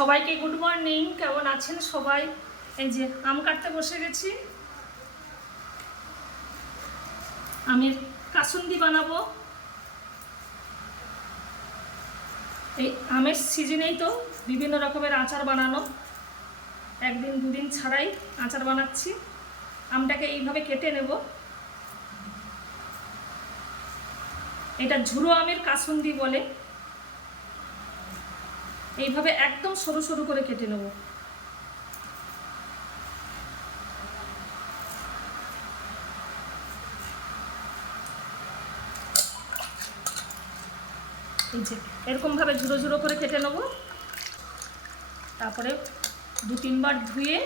সবাইকে good morning. কেমন আছেন সবাই? এই যে আম কাটতে বসে গেছি। আমের কাসুন্দি বানাবো। এই আমের সিজনেই তো বিভিন্ন রকমের আচার বানানো, একদিন দুদিন ছাড়াই আচার বানাচ্ছি। আমটাকে এইভাবে কেটে নেব। এটা ঝুড়ো আমের কাসুন্দি বলে। এইভাবে একদম সরু সরু করে কেটে নেব। এই যে এরকমভাবে ঝুড়ো ঝুড়ো করে কেটে নেব। তারপরে 2-3 বার ধুয়ে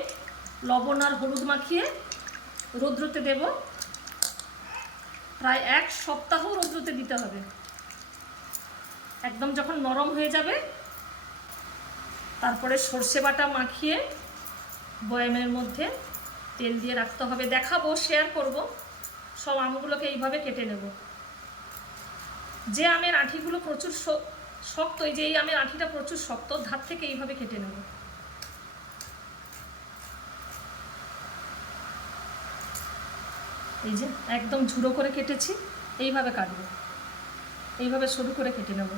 লবণ আর হলুদ মাখিয়ে রৌদ্রতে দেব। প্রায় 1 সপ্তাহ রৌদ্রতে দিতে হবে। একদম যখন নরম হয়ে যাবে তারপরে সর্ষে বাটা মাখিয়ে বয়ামের মধ্যে তেল দিয়ে রাখতে হবে। দেখাবো, শেয়ার করব। সব আমগুলোকে এইভাবে কেটে নেব। যে আমের আঁঠিগুলো প্রচুর শক্ত, এই যে এই আমের আঁঠিটা প্রচুর শক্ত, ধার থেকে এইভাবে কেটে নেব। এই যে একদম ঝুড়ো করে কেটেছি, এইভাবে কাটবো। এইভাবে সরু করে কেটে নেব।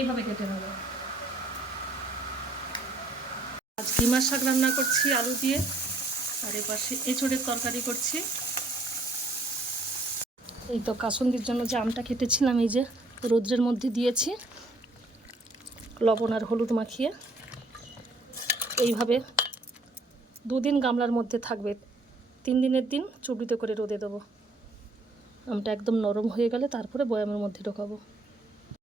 এইভাবে কেটে নেব। আজ ডিমার শাক রান্না করছি আলু দিয়ে, আর এপাশে এঁচোড়ের তরকারি করছি। এই তো কাসুন্দির জন্য যে আমটা কেটেছিলাম, এই যে রৌদ্রের মধ্যে দিয়েছি লবণ আর হলুদ মাখিয়ে। এইভাবে 2 দিন গামলার মধ্যে থাকবে। 3 দিনের দিন চুবড়িতে করে রোদে দেবো। আমটা একদম নরম হয়ে গেলে তারপরে বয়ামের মধ্যে ঢোকাবো।